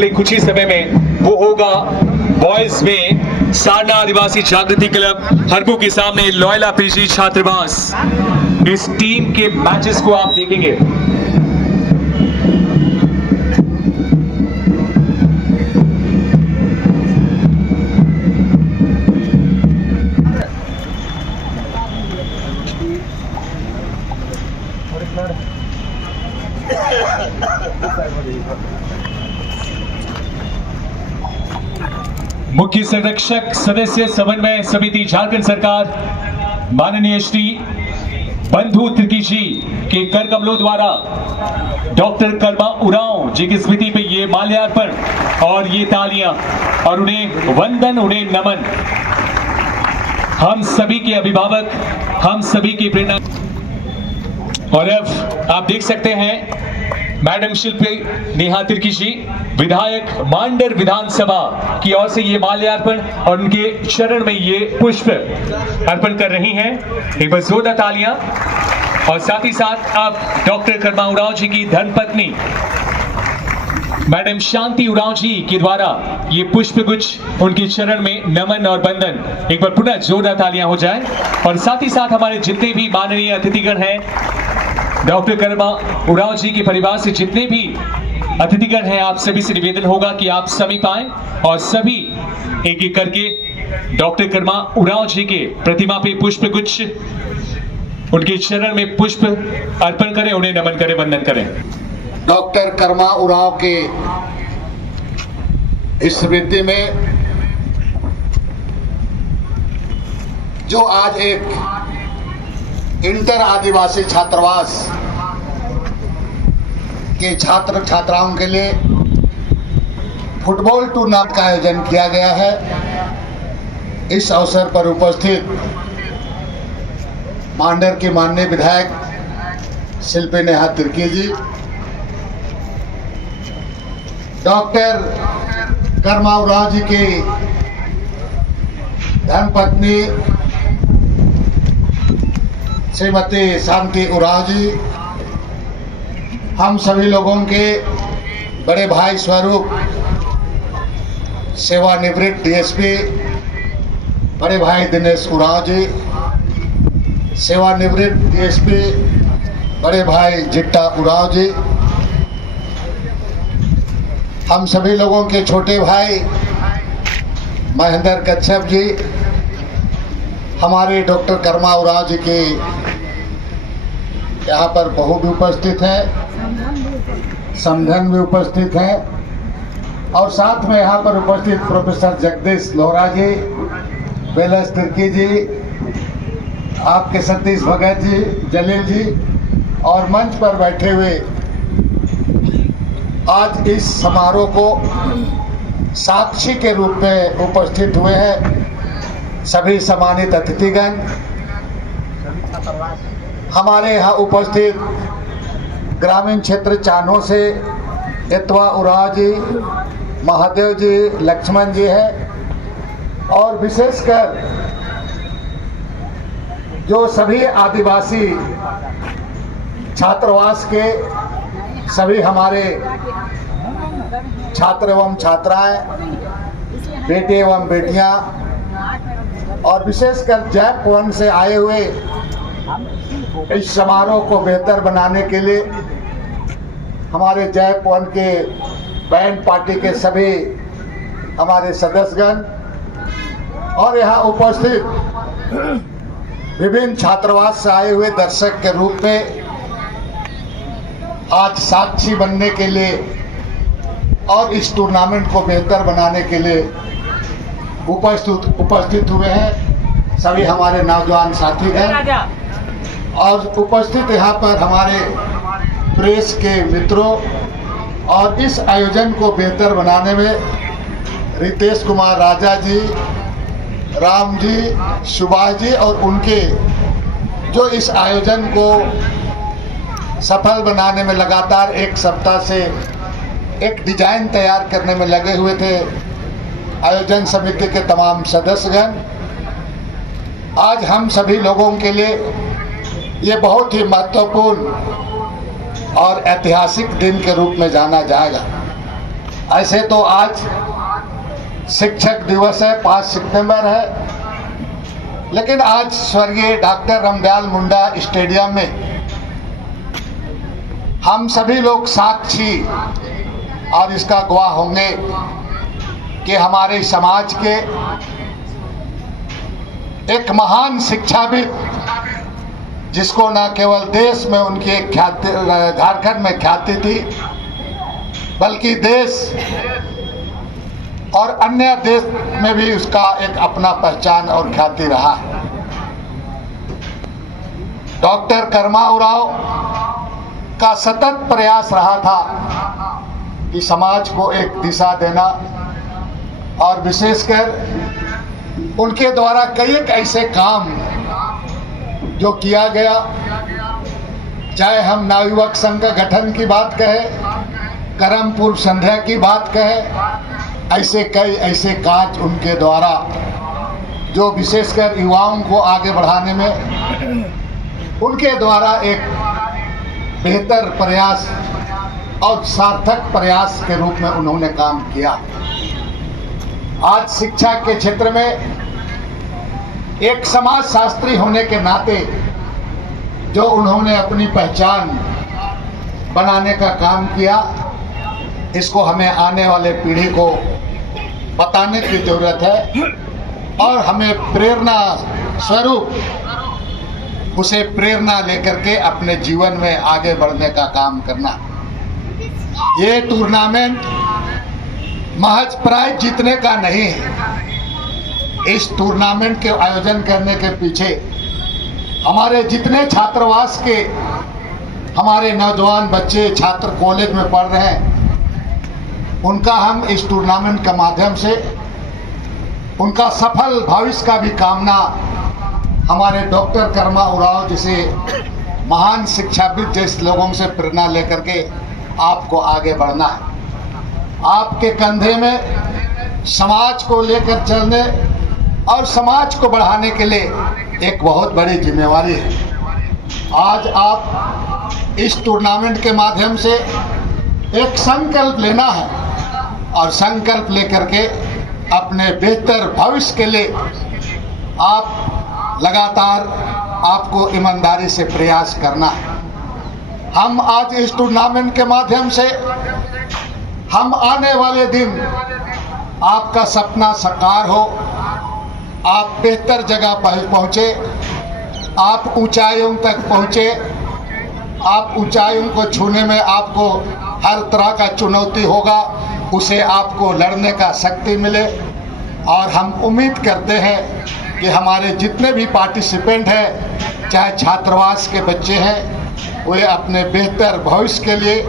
अगले कुछ ही समय में वो होगा बॉयज में सारना आदिवासी जागृति क्लब हरबू के सामने लॉयला पीजी छात्रावास। इस टीम के मैचेस को आप देखेंगे। मुख्य संरक्षक सदस्य समन्वय समिति झारखंड सरकार माननीय श्री बंधु त्रिकी जी के कर कमलों द्वारा डॉक्टर कर्मा उरांव जी की स्मृति पे ये माल्यार्पण और ये तालियां और उन्हें वंदन, उन्हें नमन। हम सभी के अभिभावक, हम सभी की प्रेरणा। और अब आप देख सकते हैं मैडम शिल्पी नेहा तिर्की जी विधायक मांडर विधानसभा की ओर से ये माल्यार्पण और उनके चरण में ये पुष्प अर्पण कर रही हैं। एक बार जोरदार तालियां। और साथ ही साथ अब डॉक्टर कर्मा उरांव जी की धर्मपत्नी मैडम शांति उरांव जी के द्वारा ये पुष्प गुच्छ उनके चरण में नमन और बंदन। एक बार पुनः जोरदार तालियां हो जाए। और साथ ही साथ हमारे जितने भी माननीय अतिथिगण हैं, डॉक्टर कर्मा उरांव जी के परिवार से जितने भी अतिथिगण हैं, आप सभी से निवेदन होगा कि आप समीप आएं और सभी एक एक करके डॉक्टर कर्मा उरांव जी के प्रतिमा पे पुष्प गुच्छ उनके चरण में पुष्प अर्पण करें, उन्हें नमन करें, वंदन करें। डॉक्टर कर्मा उरांव के इस स्मृति में जो आज एक इंटर आदिवासी छात्रावास के छात्र छात्राओं के लिए फुटबॉल टूर्नामेंट का आयोजन किया गया है। इस अवसर पर उपस्थित मांडर के माननीय विधायक शिल्पी नेहा तिर्की जी, डॉक्टर कर्मा उरांव जी की धर्मपत्नी श्रीमती शांति उरांव जी, हम सभी लोगों के बड़े भाई स्वरूप सेवानिवृत्त डीएसपी बड़े भाई दिनेश उरांव जी, सेवानिवृत्त डीएसपी बड़े भाई जिट्टा उरांव जी, हम सभी लोगों के छोटे भाई महेंद्र कच्छप जी, हमारे डॉक्टर कर्मा उरांव जी के यहाँ पर बहू भी उपस्थित हैं, समधन भी उपस्थित हैं और साथ में यहाँ पर उपस्थित प्रोफेसर जगदीश लोहरा जी, बेलस तिर्की जी, आपके सतीश भगत जी, जलील जी और मंच पर बैठे हुए आज इस समारोह को साक्षी के रूप में उपस्थित हुए हैं सभी सम्मानित अतिथिगण। हमारे यहाँ उपस्थित ग्रामीण क्षेत्र चानो से एतवा उरांव जी, महादेव जी, लक्ष्मण जी हैं और विशेषकर जो सभी आदिवासी छात्रावास के सभी हमारे छात्र एवं छात्राएं, बेटे एवं बेटियां और विशेषकर जयपुर से आए हुए इस समारोह को बेहतर बनाने के लिए हमारे जयपुर के बैंड पार्टी के सभी हमारे सदस्यगण और यहाँ उपस्थित विभिन्न छात्रावास से आए हुए दर्शक के रूप में आज साक्षी बनने के लिए और इस टूर्नामेंट को बेहतर बनाने के लिए उपस्थित हुए हैं सभी हमारे नौजवान साथी हैं और उपस्थित यहाँ पर हमारे प्रेस के मित्रों और इस आयोजन को बेहतर बनाने में रितेश कुमार राजा जी, राम जी, सुभाष जी और उनके जो इस आयोजन को सफल बनाने में लगातार एक सप्ताह से एक डिजाइन तैयार करने में लगे हुए थे आयोजन समिति के तमाम सदस्यगण। आज हम सभी लोगों के लिए ये बहुत ही महत्वपूर्ण और ऐतिहासिक दिन के रूप में जाना जाएगा। ऐसे तो आज शिक्षक दिवस है, 5 सितंबर है, लेकिन आज स्वर्गीय डॉक्टर रामदयाल मुंडा स्टेडियम में हम सभी लोग साक्षी और इसका गवाह होंगे कि हमारे समाज के एक महान शिक्षाविद, जिसको न केवल देश में उनकी एक ख्याति, झारखंड में ख्याति थी, बल्कि देश और अन्य देश में भी उसका एक अपना पहचान और ख्याति रहा है। डॉक्टर कर्मा उरांव का सतत प्रयास रहा था कि समाज को एक दिशा देना, और विशेषकर उनके द्वारा कई एक ऐसे काम जो किया गया, चाहे हम नवयुवक संघ का गठन की बात कहें, करम पूर्व संध्या की बात कहें, ऐसे कई ऐसे कार्य उनके द्वारा जो विशेषकर युवाओं को आगे बढ़ाने में उनके द्वारा एक बेहतर प्रयास और सार्थक प्रयास के रूप में उन्होंने काम किया। आज शिक्षा के क्षेत्र में एक समाज शास्त्री होने के नाते जो उन्होंने अपनी पहचान बनाने का काम किया, इसको हमें आने वाले पीढ़ी को बताने की जरूरत है और हमें प्रेरणा स्वरूप उसे प्रेरणा लेकर के अपने जीवन में आगे बढ़ने का काम करना। ये टूर्नामेंट महज प्राइज जीतने का नहीं है। इस टूर्नामेंट के आयोजन करने के पीछे हमारे जितने छात्रावास के हमारे नौजवान बच्चे छात्र कॉलेज में पढ़ रहे हैं, उनका हम इस टूर्नामेंट के माध्यम से उनका सफल भविष्य का भी कामना हमारे डॉक्टर कर्मा उरांव जैसे महान शिक्षाविद जैसे लोगों से प्रेरणा लेकर के आपको आगे बढ़ना है। आपके कंधे में समाज को लेकर चलने और समाज को बढ़ाने के लिए एक बहुत बड़ी जिम्मेवारी है। आज आप इस टूर्नामेंट के माध्यम से एक संकल्प लेना है और संकल्प लेकर के अपने बेहतर भविष्य के लिए आप लगातार आपको ईमानदारी से प्रयास करना है। हम आज इस टूर्नामेंट के माध्यम से हम आने वाले दिन आपका सपना साकार हो, आप बेहतर जगह पर पहुँचे, आप ऊंचाइयों तक पहुँचे, आप ऊंचाइयों को छूने में आपको हर तरह का चुनौती होगा, उसे आपको लड़ने का शक्ति मिले। और हम उम्मीद करते हैं कि हमारे जितने भी पार्टिसिपेंट हैं, चाहे छात्रावास के बच्चे हैं, वे अपने बेहतर भविष्य के लिए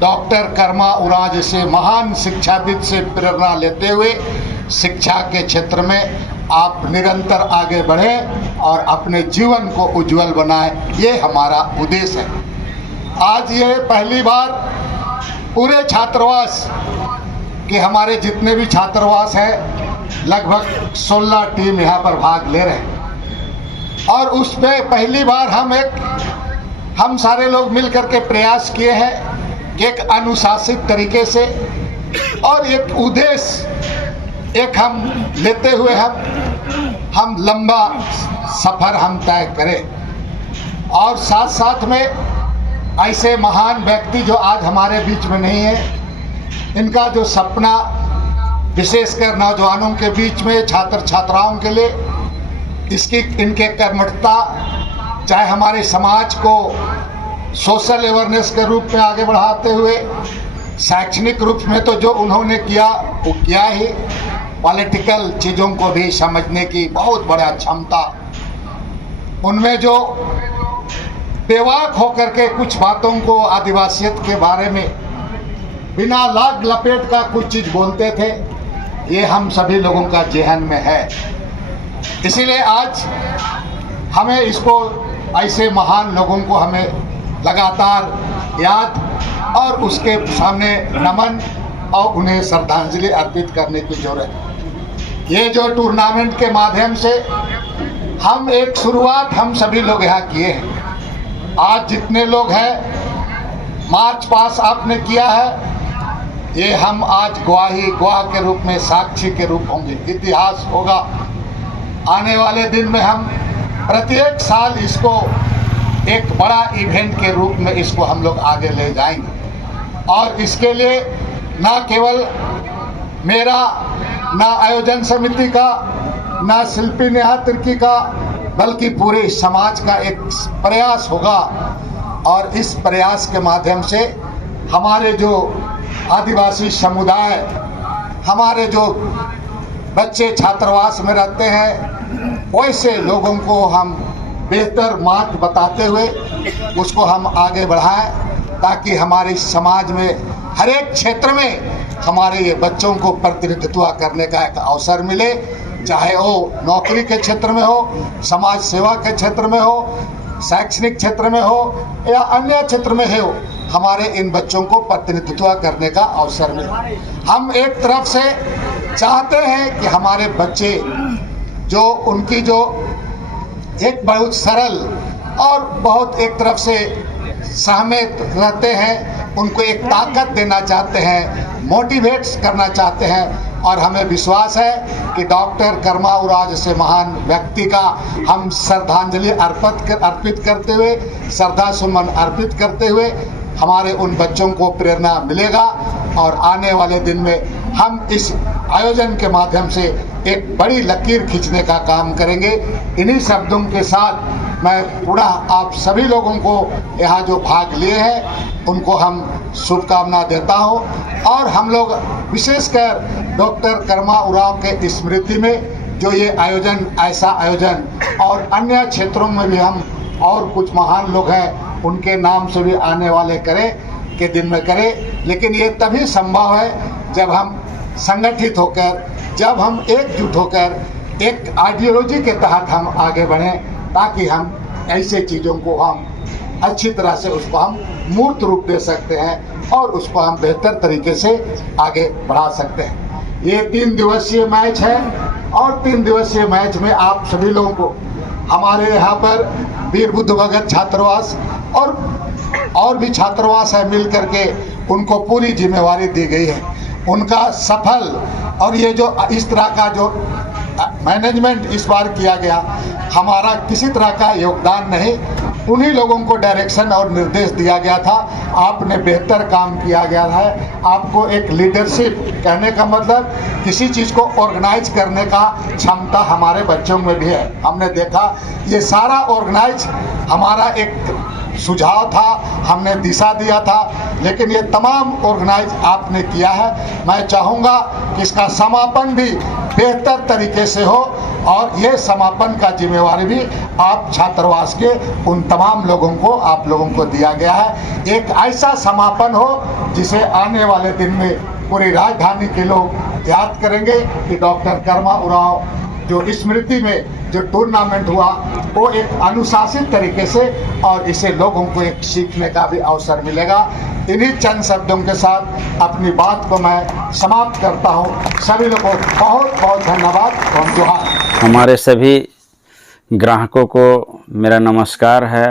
डॉक्टर कर्मा उरांव जैसे महान शिक्षाविद से प्रेरणा लेते हुए शिक्षा के क्षेत्र में आप निरंतर आगे बढ़ें और अपने जीवन को उज्जवल बनाएं। ये हमारा उद्देश्य है। आज ये पहली बार पूरे छात्रावास के हमारे जितने भी छात्रावास हैं, लगभग 16 टीम यहाँ पर भाग ले रहे हैं और उस पे पहली बार हम सारे लोग मिल करके प्रयास किए हैं कि एक अनुशासित तरीके से और एक उद्देश्य एक हम लेते हुए हम लंबा सफर हम तय करें। और साथ साथ में ऐसे महान व्यक्ति जो आज हमारे बीच में नहीं है, इनका जो सपना विशेषकर नौजवानों के बीच में छात्र छात्राओं के लिए इसकी इनके कर्मठता, चाहे हमारे समाज को सोशल अवेयरनेस के रूप में आगे बढ़ाते हुए शैक्षणिक रूप में तो जो उन्होंने किया वो किया ही, पॉलिटिकल चीज़ों को भी समझने की बहुत बड़ा क्षमता, उनमें जो बेवाक होकर के कुछ बातों को आदिवासियत के बारे में बिना लाग लपेट का कुछ चीज़ बोलते थे, ये हम सभी लोगों का जेहन में है। इसीलिए आज हमें इसको ऐसे महान लोगों को हमें लगातार याद और उसके सामने नमन और उन्हें श्रद्धांजलि अर्पित करने की जरूरत है। ये जो टूर्नामेंट के माध्यम से हम एक शुरुआत हम सभी लोग यहाँ किए हैं। आज जितने लोग हैं, मार्च पास आपने किया है, ये हम आज गवाह के रूप में, साक्षी के रूप होंगे, इतिहास होगा। आने वाले दिन में हम प्रत्येक साल इसको एक बड़ा इवेंट के रूप में इसको हम लोग आगे ले जाएंगे। और इसके लिए ना केवल मेरा, ना आयोजन समिति का, ना शिल्पी नेहा तिर्की का, बल्कि पूरे समाज का एक प्रयास होगा। और इस प्रयास के माध्यम से हमारे जो आदिवासी समुदाय, हमारे जो बच्चे छात्रावास में रहते हैं, वैसे लोगों को हम बेहतर मार्ग बताते हुए उसको हम आगे बढ़ाएं, ताकि हमारे समाज में हर एक क्षेत्र में हमारे ये बच्चों को प्रतिनिधित्व करने का एक अवसर मिले, चाहे वो नौकरी के क्षेत्र में हो, समाज सेवा के क्षेत्र में हो, शैक्षणिक क्षेत्र में हो या अन्य क्षेत्र में हो, हमारे इन बच्चों को प्रतिनिधित्व करने का अवसर मिले। हम एक तरफ से चाहते हैं कि हमारे बच्चे जो उनकी जो एक बहुत सरल और बहुत एक तरफ से सहमत रहते हैं, उनको एक ताकत देना चाहते हैं, मोटिवेट करना चाहते हैं। और हमें विश्वास है कि डॉक्टर कर्मा उरांव जैसे महान व्यक्ति का हम श्रद्धांजलि अर्पित करते हुए, श्रद्धा सुमन अर्पित करते हुए हमारे उन बच्चों को प्रेरणा मिलेगा। और आने वाले दिन में हम इस आयोजन के माध्यम से एक बड़ी लकीर खींचने का काम करेंगे। इन्हीं शब्दों के साथ मैं पुनः आप सभी लोगों को यहाँ जो भाग लिए हैं उनको हम शुभकामना देता हूँ। और हम लोग विशेषकर डॉक्टर कर्मा उरांव के स्मृति में जो ये आयोजन, ऐसा आयोजन और अन्य क्षेत्रों में भी हम और कुछ महान लोग हैं उनके नाम से भी आने वाले के दिन में करें। लेकिन ये तभी संभव है जब हम संगठित होकर, जब हम एकजुट होकर एक आइडियोलॉजी के तहत हम आगे बढ़ें, ताकि हम ऐसे चीज़ों को हम अच्छी तरह से उसको हम मूर्त रूप दे सकते हैं और उसको हम बेहतर तरीके से आगे बढ़ा सकते हैं। ये 3 दिवसीय मैच है और 3 दिवसीय मैच में आप सभी लोगों को हमारे यहाँ पर वीर बुद्ध भगत छात्रावास और भी छात्रावास है, मिल करके उनको पूरी जिम्मेवारी दी गई है। उनका सफल और ये जो इस तरह का जो मैनेजमेंट इस बार किया गया, हमारा किसी तरह का योगदान नहीं, उन्हीं लोगों को डायरेक्शन और निर्देश दिया गया था। आपने बेहतर काम किया गया है। आपको एक लीडरशिप, कहने का मतलब किसी चीज़ को ऑर्गेनाइज करने का क्षमता हमारे बच्चों में भी है। हमने देखा ये सारा ऑर्गेनाइज हमारा एक सुझाव था, हमने दिशा दिया था, लेकिन ये तमाम ऑर्गेनाइज आपने किया है। मैं चाहूँगा कि इसका समापन भी बेहतर तरीके से हो और ये समापन का जिम्मेवारी भी आप छात्रावास के उन तमाम लोगों को, आप लोगों को दिया गया है। एक ऐसा समापन हो जिसे आने वाले दिन में पूरी राजधानी के लोग याद करेंगे कि डॉक्टर कर्मा उरांव जो स्मृति में जो टूर्नामेंट हुआ वो एक अनुशासित तरीके से, और इसे लोगों को एक सीखने का भी अवसर मिलेगा। इन्हीं चंद शब्दों के साथ अपनी बात को मैं समाप्त करता हूँ। सभी लोगों को बहुत बहुत धन्यवाद और जोहार। हमारे सभी ग्राहकों को मेरा नमस्कार है,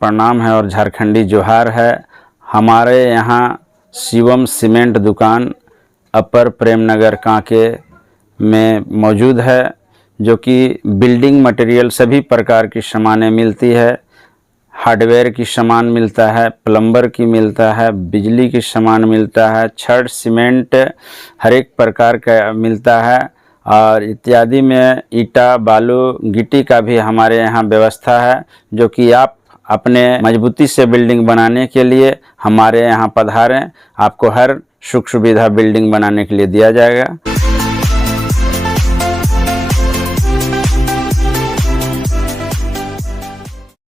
प्रणाम है और झारखंडी जोहार है। हमारे यहाँ शिवम सीमेंट दुकान अपर प्रेमनगर कांके में मौजूद है, जो कि बिल्डिंग मटेरियल सभी प्रकार की सामानें मिलती है। हार्डवेयर की सामान मिलता है, प्लम्बर की मिलता है, बिजली की सामान मिलता है, छड़ सीमेंट हर एक प्रकार का मिलता है और इत्यादि में ईटा, बालू, गिट्टी का भी हमारे यहाँ व्यवस्था है, जो कि आप अपने मजबूती से बिल्डिंग बनाने के लिए हमारे यहाँ पधारें। आपको हर सुख सुविधा बिल्डिंग बनाने के लिए दिया जाएगा।